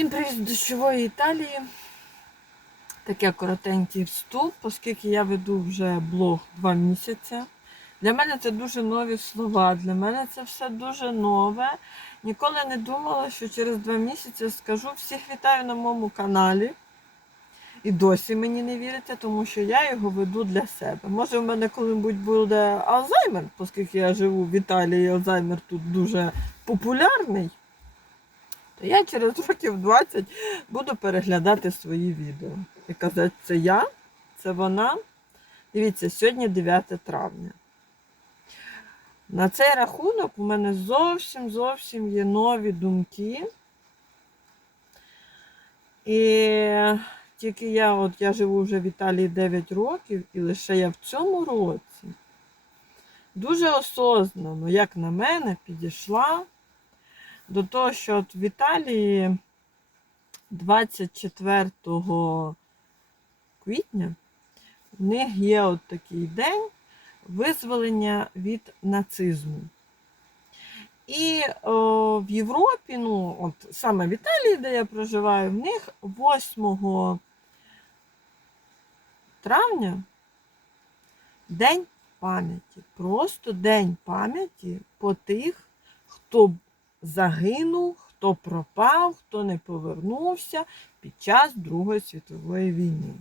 Всім привіт з дощової Італії. Таке коротенький вступ, оскільки я веду вже блог два місяці. Для мене це дуже нові слова, для мене це все дуже нове. Ніколи не думала, що через два місяці скажу всіх вітаю на моєму каналі. І досі мені не віриться, тому що я його веду для себе. Може, в мене коли-небудь буде Алзаймер, оскільки я живу в Італії, Алзаймер тут дуже популярний я через років 20 буду переглядати свої відео. І казати, це я, це вона. Дивіться, сьогодні 9 травня. На цей рахунок у мене зовсім зовсім є нові думки. І тільки я, от я живу вже в Італії 9 років, і лише я в цьому році дуже осознано, як на мене, підійшла до того, що от в Італії 24 квітня в них є от такий день визволення від нацизму. І о, в Європі, ну, от саме в Італії, де я проживаю, в них 8 травня День пам'яті. Просто День пам'яті по тих, хто загинув, хто пропав, хто не повернувся під час Другої світової війни.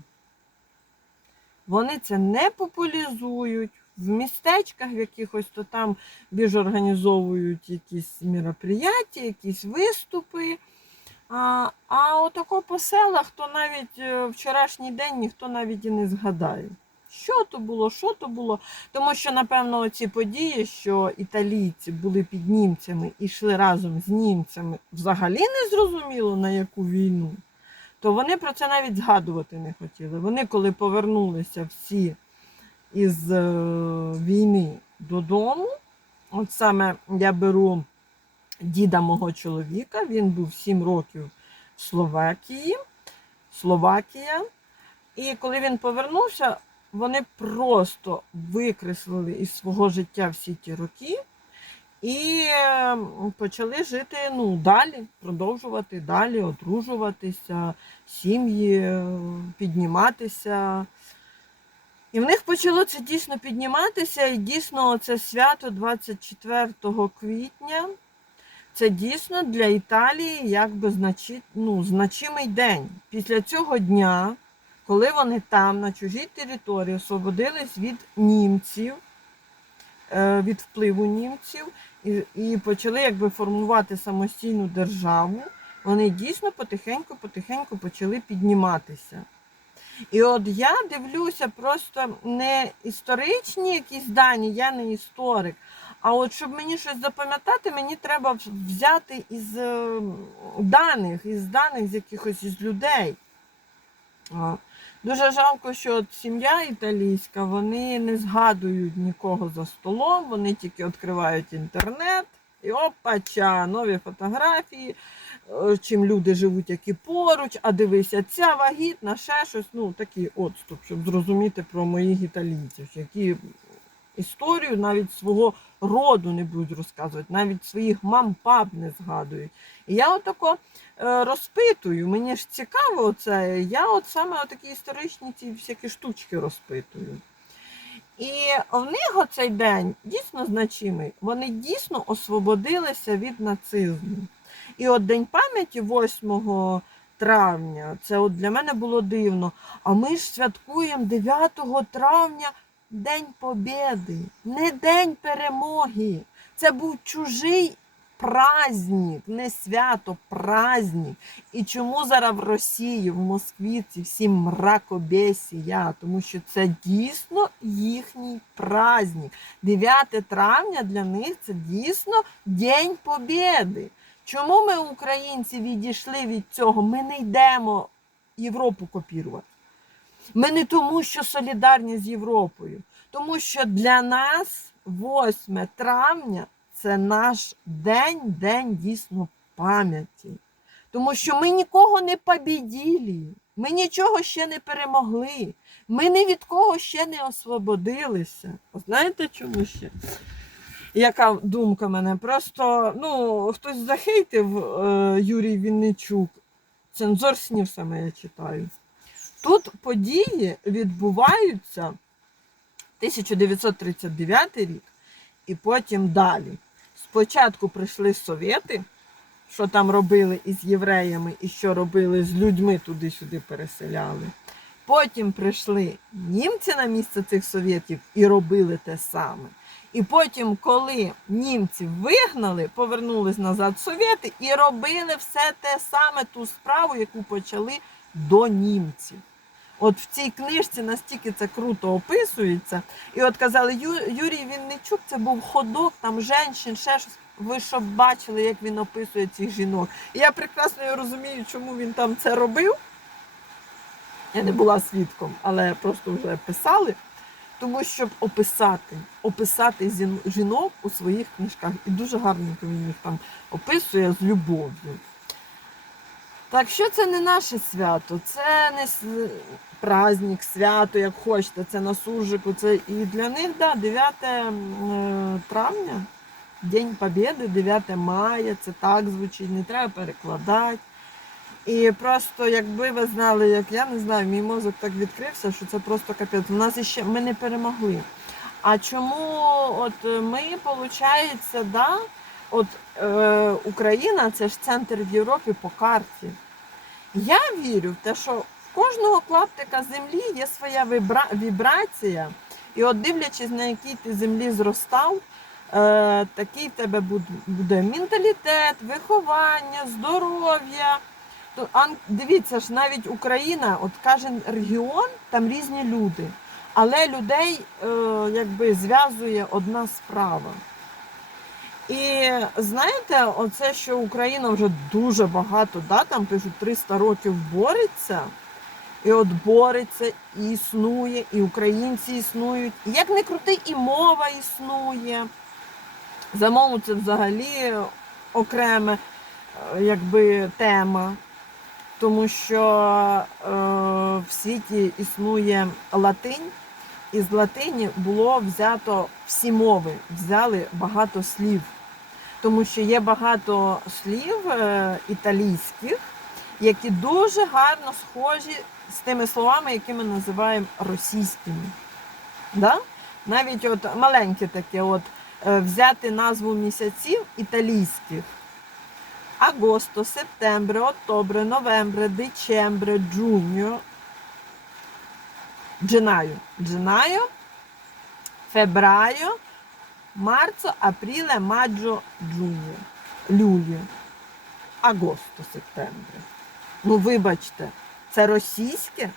Вони це не популяризують. В містечках в якихось то там більш організовують якісь мероприятия, якісь виступи. А а отако по селах, то навіть е, вчорашній день ніхто навіть і не згадає. Що то було, що то було. Тому що, напевно, ці події, що італійці були під німцями і йшли разом з німцями, взагалі не зрозуміло на яку війну, то вони про це навіть згадувати не хотіли. Вони, коли повернулися всі із е, війни додому, от саме я беру діда мого чоловіка, він був 7 років в Словакії, Словакія. І коли він повернувся, вони просто викреслили із свого життя всі ті роки і е, почали жити ну, далі, продовжувати далі, одружуватися, сім'ї е, підніматися. І в них почало це дійсно підніматися, і дійсно це свято 24 квітня. Це дійсно для Італії якби значи, ну, значимий день. Після цього дня коли вони там, на чужій території, освободились від німців, е, від впливу німців, і і почали якби формувати самостійну державу, вони дійсно потихеньку-потихеньку почали підніматися. І от я дивлюся просто не історичні якісь дані, я не історик. А от щоб мені щось запам'ятати, мені треба взяти із е, даних, із даних з якихось із людей. Дуже жалко, що от сім'я італійська, вони не згадують нікого за столом, вони тільки відкривають інтернет і опача, нові фотографії, е, чим люди живуть, які поруч, а дивися, ця вагітна, ще щось. Ну, такий отступ, щоб зрозуміти про моїх італійців, які історію навіть свого роду не будуть розказувати, навіть своїх мам, пап не згадують. І я отако е, розпитую, мені ж цікаво це, я от саме такі історичні ці всякі штучки розпитую. І в них оцей день дійсно значимий. Вони дійсно освободилися від нацизму. І от День пам'яті 8 травня, це от для мене було дивно. А ми ж святкуємо 9 травня День Побєди, не День перемоги. Це був чужий праздник, не свято, праздник. І чому зараз в Росії, в Москві ці всі мракобесія? Тому що це дійсно їхній праздник. 9 травня для них це дійсно День Побєди. Чому ми, українці, відійшли від цього? Ми не йдемо Європу копірувати. Ми не тому, що солідарні з Європою, тому що для нас 8 травня це наш день, день дійсно пам'яті. Тому що ми нікого не побіділи, ми нічого ще не перемогли, ми ні від кого ще не освободилися. Знаєте чому ще? Яка думка мене? Просто ну, хтось захейтив е, Юрій Вінничук цензор снів саме я читаю. Тут події відбуваються 1939 рік і потім далі. Спочатку прийшли совєти, що там робили із євреями і що робили з людьми туди-сюди переселяли. Потім прийшли німці на місце цих совєтів і робили те саме. І потім, коли німців вигнали, повернулись назад совєти і робили все те саме, ту справу, яку почали до німців. От в цій книжці настільки це круто описується. І от казали, Ю, Юрій Вінничук, це був ходок, там женщин, ще щось. Ви щоб бачили, як він описує цих жінок. І я прекрасно розумію, чому він там це робив. Я не була свідком, але просто вже писали. Тому щоб описати, описати жінок у своїх книжках. І дуже гарненько він їх там описує з любов'ю. Так що це не наше свято, це не с- праздник, свято, як хочете, це на суржику. Це і для них да, 9 травня, День Побєди, 9 мая, це так звучить, не треба перекладати. І просто, якби ви знали, як я не знаю, мій мозок так відкрився, що це просто капець. У нас іще ми не перемогли. А чому от е, ми, виходить, да, от е, Україна це ж центр в Європі по карті. Я вірю в те, що в кожного клаптика землі є своя вібра... вібрація, і от дивлячись, на якій ти землі зростав, е, такий в тебе буде менталітет, виховання, здоров'я. То, ан- дивіться ж, навіть Україна, от кожен регіон, там різні люди. Але людей е, якби зв'язує одна справа. І знаєте, оце, що Україна вже дуже багато, да, там пишуть 300 років бореться, і от бореться, і існує, і українці існують. Як не крути, і мова існує. За мову це взагалі окреме е, якби, тема, тому що е, в світі існує латинь, і з латині було взято всі мови, взяли багато слів. Тому що є багато слів е, італійських, які дуже гарно схожі з тими словами, які ми називаємо російськими. Да? Навіть от маленьке таке, от, е, взяти назву місяців італійських. Агосто, септембре, оттобре, новембре, дичембре, джуньо, дженаю, дженаю, фебрайо, марzo, aprile, maggio, giugno, люльо, агосто, септембре. Ну, вибачте, це російське,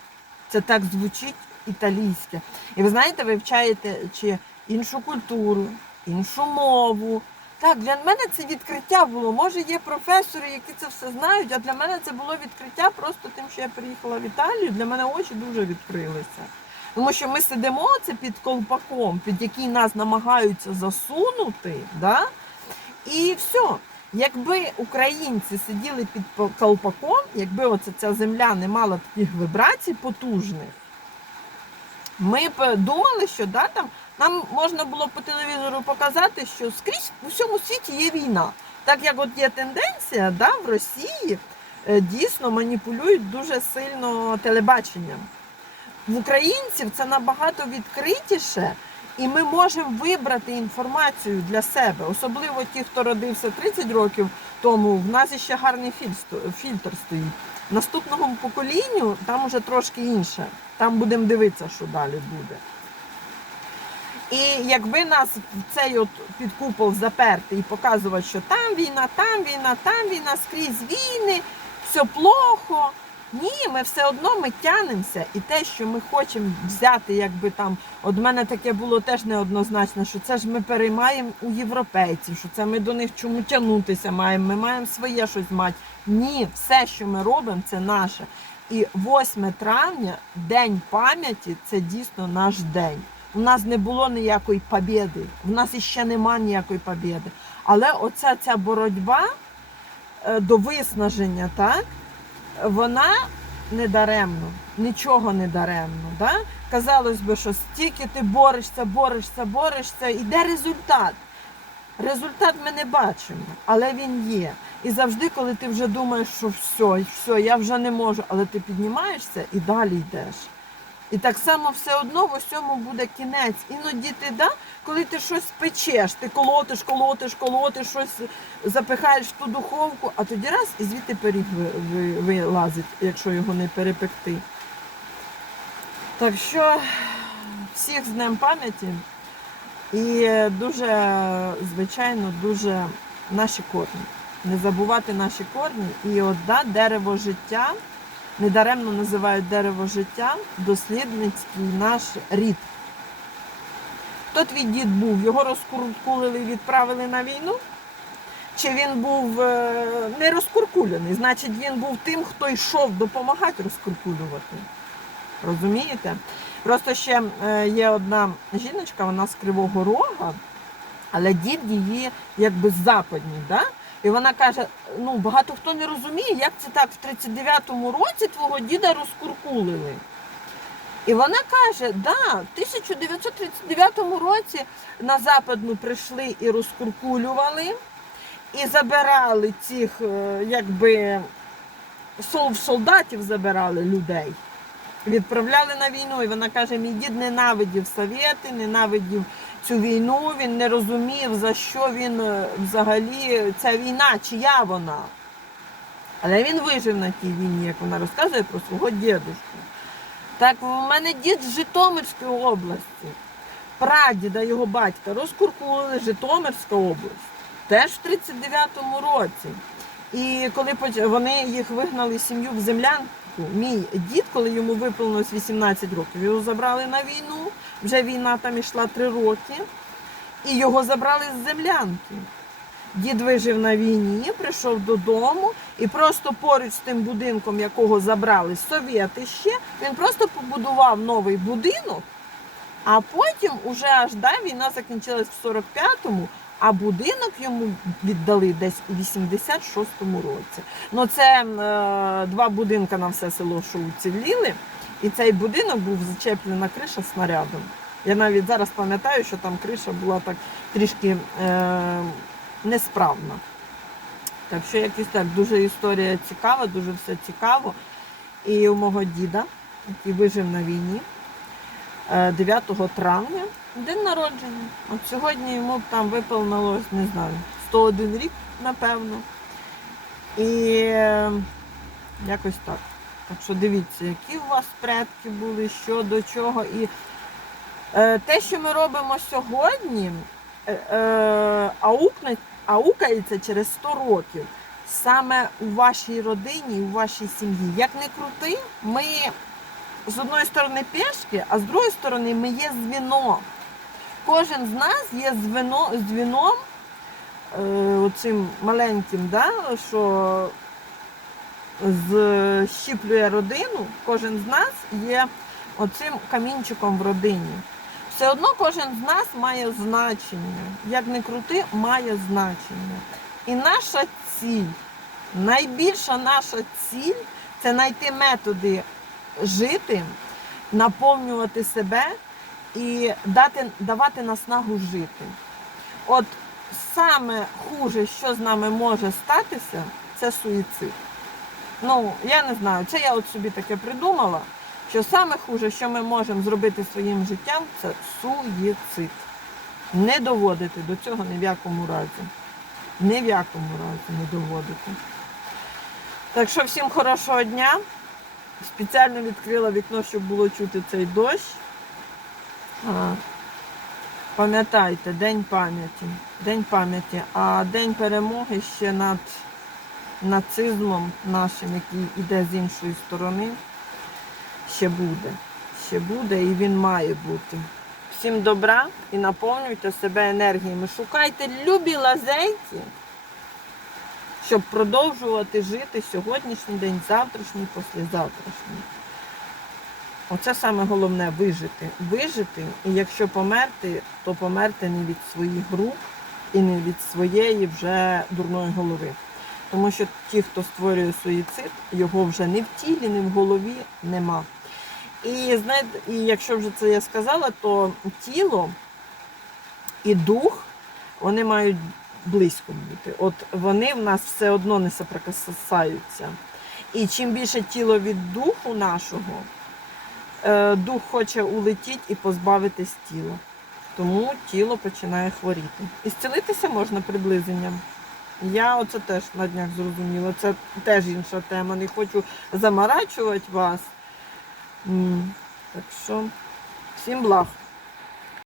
це так звучить італійське. І ви знаєте, ви вивчаєте чи іншу культуру, іншу мову. Так, для мене це відкриття було. Може, є професори, які це все знають, а для мене це було відкриття просто тим, що я приїхала в Італію. Для мене очі дуже відкрилися. Тому що ми сидимо це під колпаком, під який нас намагаються засунути, да? і все. Якби українці сиділи під колпаком, якби оця ця земля не мала таких вібрацій потужних, ми б думали, що да, там, нам можна було по телевізору показати, що скрізь у всьому світі є війна. Так як от є тенденція, да, в Росії е, дійсно маніпулюють дуже сильно телебаченням. В українців це набагато відкритіше, і ми можемо вибрати інформацію для себе, особливо ті, хто родився 30 років тому. В нас ще гарний фільтр, сто- фільтр стоїть. Наступному поколінню там уже трошки інше. Там будемо дивитися, що далі буде. І якби нас в цей от під купол заперти і показувати, що там війна, там війна, там війна, скрізь війни, все плохо. Ні, ми все одно ми тянемося. І те, що ми хочемо взяти, якби там, от мене таке було теж неоднозначно, що це ж ми переймаємо у європейців, що це ми до них чому тягнутися маємо, ми маємо своє щось мати. Ні, все, що ми робимо, це наше. І 8 травня, День пам'яті, це дійсно наш день. У нас не було ніякої побєди, в нас іще нема ніякої побєди. Але оця ця боротьба е, до виснаження, так, вона не даремно, нічого не даремно. Да? Казалось би, що стільки ти борешся, борешся, борешся, і де результат? результат ми не бачимо, але він є. І завжди, коли ти вже думаєш, що все, все, я вже не можу, але ти піднімаєшся і далі йдеш. І так само все одно в усьому буде кінець. Іноді ти, да, коли ти щось печеш, ти колотиш, колотиш, колотиш, щось запихаєш в ту духовку, а тоді раз і звідти пиріг ви- ви- вилазить, якщо його не перепекти. Так що всіх з Днем пам'яті і дуже, звичайно, дуже наші корні. Не забувати наші корні. І от да, дерево життя, недаремно називають дерево життя, дослідницький наш рід. Хто твій дід був? Його розкуркулили і відправили на війну? Чи він був е, не розкуркулений? Значить, він був тим, хто йшов допомагати розкуркулювати. Розумієте? Просто ще е, є одна жіночка, вона з Кривого Рога, але дід її якби з западні, да? І вона каже: ну багато хто не розуміє, як це так в 39-му році твого діда розкуркулили. І вона каже, да, в 1939 році на западну прийшли і розкуркулювали, і забирали цих, е, якби сол- солдатів забирали людей відправляли на війну. І вона каже, мій дід ненавидів совєти, ненавидів цю війну, він не розумів, за що він е, взагалі ця війна, чия вона. Але він вижив на тій війні, як вона розказує про свого дідушку. Так в мене дід з Житомирської області, прадіда його батька, розкуркулили Житомирська область, теж в 39-му році. І коли вони їх вигнали сім'ю в землянку, мій дід, коли йому виповнилось 18 років, його забрали на війну. Вже війна там йшла 3 роки, і його забрали з землянки. Дід вижив на війні, прийшов додому, і просто поруч з тим будинком, якого забрали совєти ще, він просто побудував новий будинок, а потім, уже аж да, війна закінчилась в 45-му, а будинок йому віддали десь у 86-му році. Ну це е, два будинки на все село, що уціліли, і цей будинок був зачеплена криша снарядом. Я навіть зараз пам'ятаю, що там криша була так трішки е, несправна. Так що якось так, дуже історія цікава, дуже все цікаво. І у мого діда, який вижив на війні, е, 9 травня, день народження. От сьогодні йому б там виповнилось, не знаю, 101 рік, напевно. І е, якось так. Так що дивіться, які у вас предки були, що до чого. І е, те, що ми робимо сьогодні, е, е, аукне, аукається через 100 років. Саме у вашій родині, у вашій сім'ї. Як не крути, ми з одної сторони пешки, а з другої сторони ми є звіно. Кожен з нас є звіно, звіном, е, оцим маленьким, да, що зщіплює родину, кожен з нас є оцим камінчиком в родині. Все одно кожен з нас має значення. Як не крути, має значення. І наша ціль, найбільша наша ціль це знайти методи жити, наповнювати себе і дати, давати наснагу жити. От саме хуже, що з нами може статися, це суїцид. Ну, я не знаю, це я от собі таке придумала, що саме хуже, що ми можемо зробити своїм життям, це суїцид. Не доводити до цього ні в якому разі. Ні в якому разі не доводити. Так що всім хорошого дня. Спеціально відкрила вікно, щоб було чути цей дощ. А, Пам'ятайте, День пам'яті. День пам'яті, а День перемоги ще над нацизмом нашим, який йде з іншої сторони, ще буде. Ще буде і він має бути. Всім добра і наповнюйте себе енергіями. Шукайте любі лазейки, щоб продовжувати жити сьогоднішній день, завтрашній, післязавтрашній. Оце саме головне вижити. Вижити, і якщо померти, то померти не від своїх рук і не від своєї вже дурної голови. Тому що ті, хто створює суїцид, його вже ні в тілі, ні в голові нема. І знаєте, і якщо вже це я сказала, то тіло і дух вони мають близько бути. От вони в нас все одно не соприкасаються. І чим більше тіло від духу нашого, е, дух хоче улетіти і позбавитись тіла. Тому тіло починає хворіти. І зцілитися можна приблизенням. Я оце теж на днях зрозуміла. Це теж інша тема. Не хочу замарачувати вас. Так що всім благ.